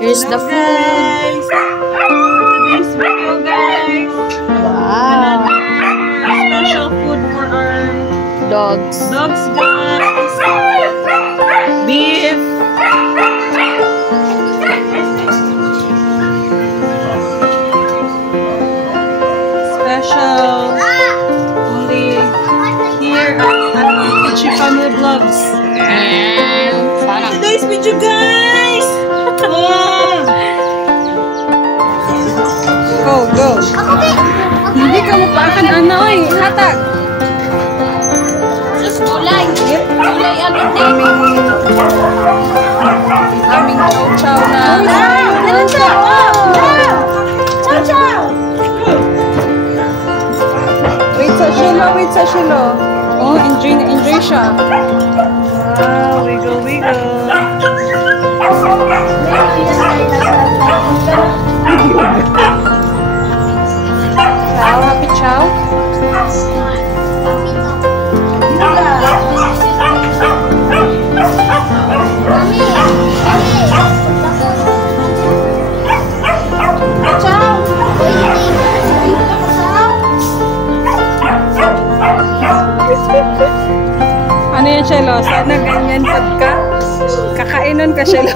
Here's the food. Guys. Today's video, guys. Wow. Special food for our Dogs. dogs, guys. Beef. Special. Only here at Ichi Family Vlogs. Today's video, guys. Go. Hindi ka mapaakan, anoy. Hatag. Just gulay. Gulay agad din. Aming chow-chow na. Chow-chow! Wait sa shilo. Oh, enjoy siya. Wow, wiggle. Chow, happy chow. Ano yan, Shelo? Sana ganyan pagka kakainan ka, Shelo.